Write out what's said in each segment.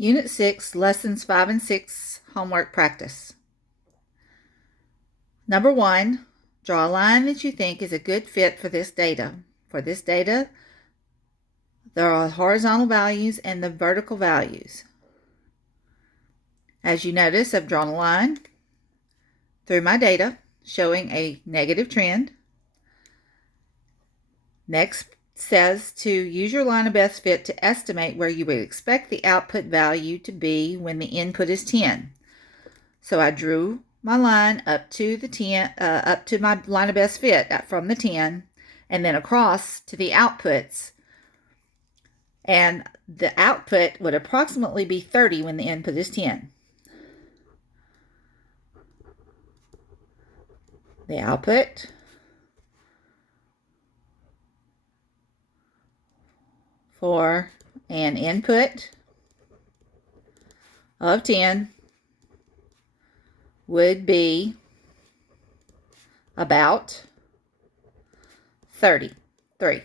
Unit 6, Lessons 5 and 6, Homework Practice. Number 1, draw a line that you think is a good fit for this data. For this data, there are horizontal values and the vertical values. As you notice, I've drawn a line through my data showing a negative trend. Next says to use your line of best fit to estimate where you would expect the output value to be when the input is 10. So I drew my line up to the 10, up to my line of best fit from the 10, and then across to the outputs. And the output would approximately be 30 when the input is 10. The output for an input of 10 would be about 33.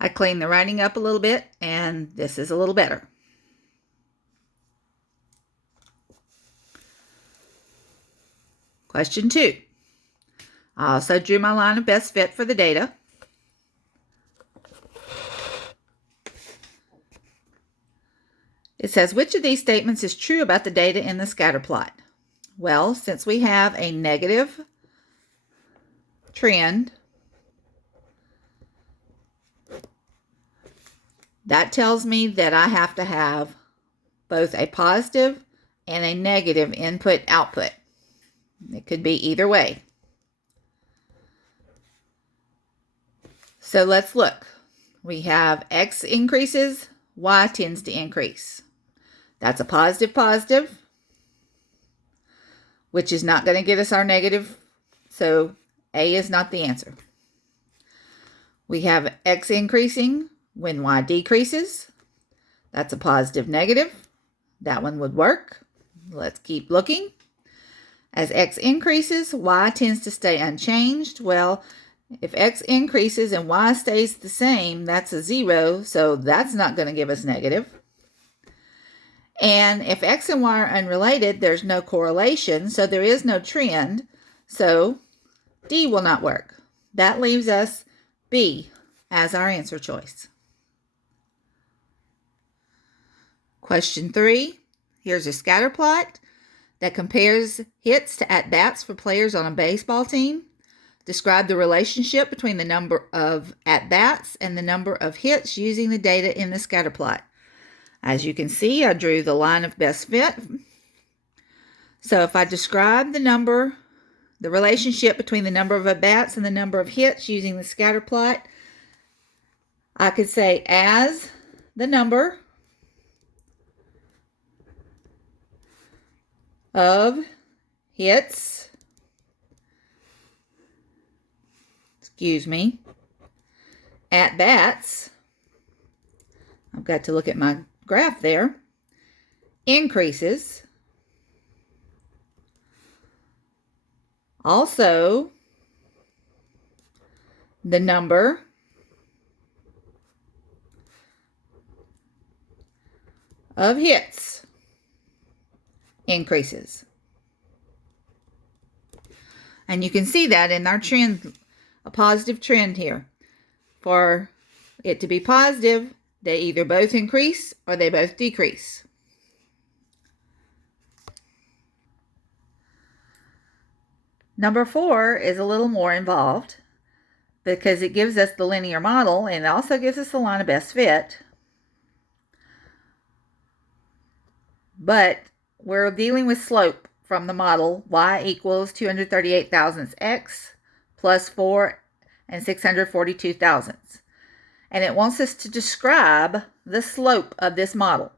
I cleaned the writing up a little bit, and this is a little better. Question 2. I also drew my line of best fit for the data. It says, which of these statements is true about the data in the scatter plot? Well, since we have a negative trend, that tells me that I have to have both a positive and a negative input-output. It could be either way. So let's look. We have X increases, Y tends to increase. That's a positive, which is not going to get us our negative, so A is not the answer. We have X increasing when Y decreases. That's a positive. That one would work. Let's keep looking. As X increases, Y tends to stay unchanged. Well, if X increases and Y stays the same, that's a 0, so that's not going to give us negative. And if X and Y are unrelated, there's no correlation, so there is no trend, so D will not work. That leaves us B as our answer choice. Question 3, here's a scatter plot that compares hits to at-bats for players on a baseball team. Describe the relationship between the number of at-bats and the number of hits using the data in the scatter plot. As you can see, I drew the line of best fit. So if I describe the relationship between the number of at-bats and the number of hits using the scatter plot, I could say as the number of hits, at-bats, I've got to look at my graph there, increases. Also, the number of hits increases. And you can see that in our trend, a positive trend here. For it to be positive, they either both increase or they both decrease. Number 4 is a little more involved because it gives us the linear model and it also gives us the line of best fit. But we're dealing with slope from the model. Y equals 238 thousandths X plus 4 and 642 thousandths. And it wants us to describe the slope of this model.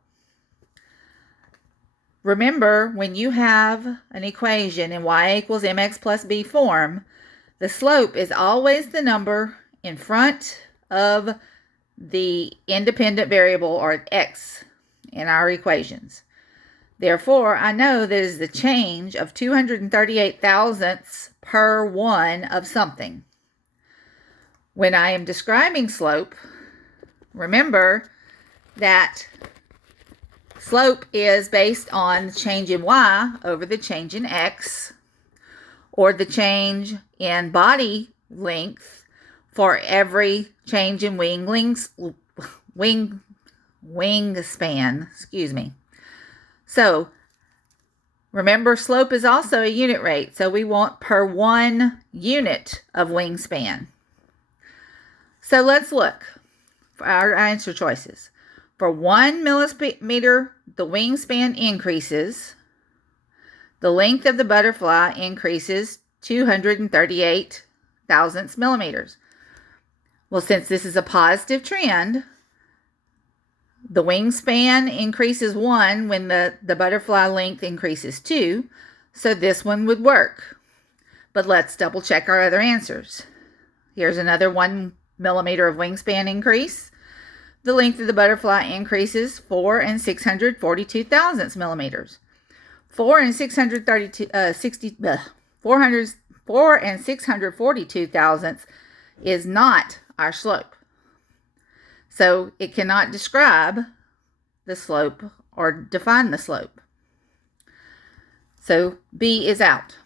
Remember, when you have an equation in y equals mx plus b form, the slope is always the number in front of the independent variable, or x, in our equations. Therefore, I know that is the change of 238 thousandths per one of something. When I am describing slope, remember that slope is based on the change in y over the change in x, or the change in body length for every change in wingspan. So remember, slope is also a unit rate, so we want per one unit of wingspan. So let's look for our answer choices. For 1 millimeter, the wingspan increases. The length of the butterfly increases 238 thousandths millimeters. Well, since this is a positive trend, the wingspan increases 1 when the butterfly length increases 2, so this one would work. But let's double check our other answers. Here's another 1 millimeter of wingspan increase. The length of the butterfly increases 4 and 642 thousandths millimeters. 4 and 642 thousandths is not our slope. So it cannot describe the slope or define the slope. So B is out.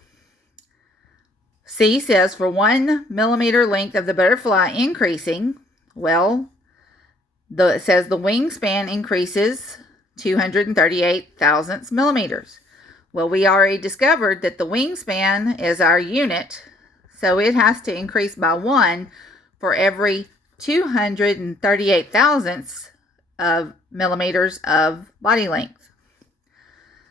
C says for 1 millimeter length of the butterfly increasing, well, it says the wingspan increases 238 thousandths millimeters. Well, we already discovered that the wingspan is our unit, so it has to increase by 1 for every 238 thousandths of millimeters of body length.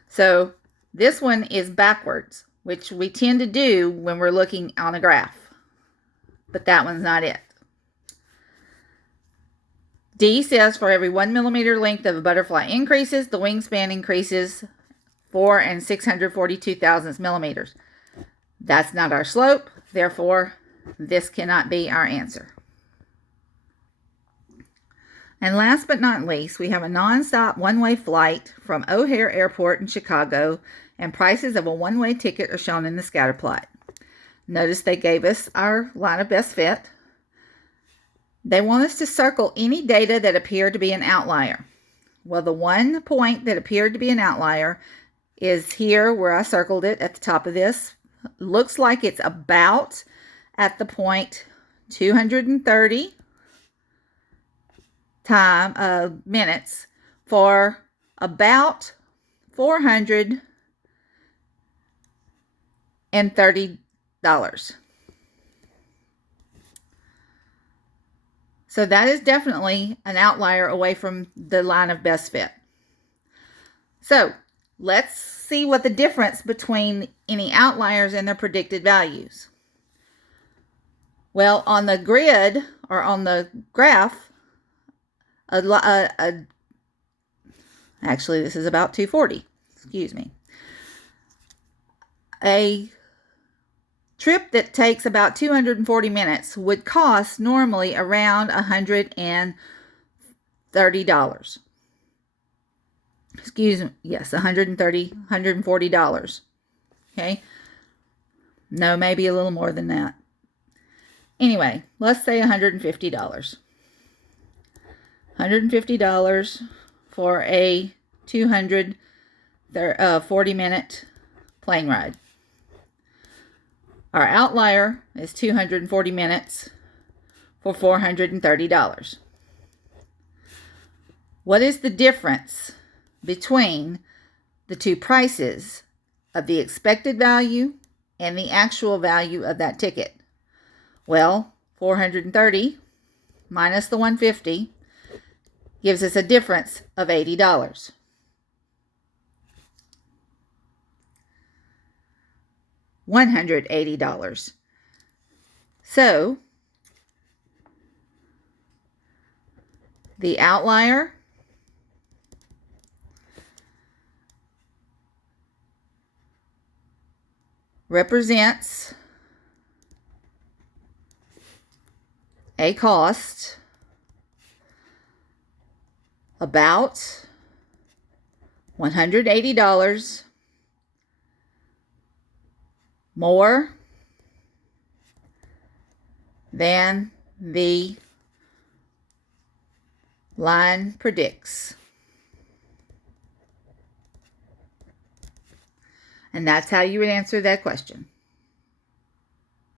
So this one is backwards, which we tend to do when we're looking on a graph, but that one's not it. D says for every 1 millimeter length of a butterfly increases, the wingspan increases 4 and 642 thousandths millimeters. That's not our slope, therefore this cannot be our answer. And last but not least, we have a nonstop one-way flight from O'Hare Airport in Chicago, and prices of a one-way ticket are shown in the scatter plot. Notice they gave us our line of best fit. They want us to circle any data that appeared to be an outlier. Well, the one point that appeared to be an outlier is here where I circled it at the top of this. Looks like it's about at the point 230 minutes for about $430. So that is definitely an outlier away from the line of best fit. So let's see what the difference between any outliers and their predicted values. Well, on the grid or on the graph, actually this is about 240, excuse me. A trip that takes about 240 minutes would cost normally around $130. Excuse me, yes, $140. Okay? No, maybe a little more than that. Anyway, let's say $150. $150 for a 240-minute plane ride. Our outlier is 240 minutes for $430. What is the difference between the two prices of the expected value and the actual value of that ticket? Well, 430 minus the 150 gives us a difference of $80. $180. So the outlier represents a cost about $180 more than the line predicts. And that's how you would answer that question.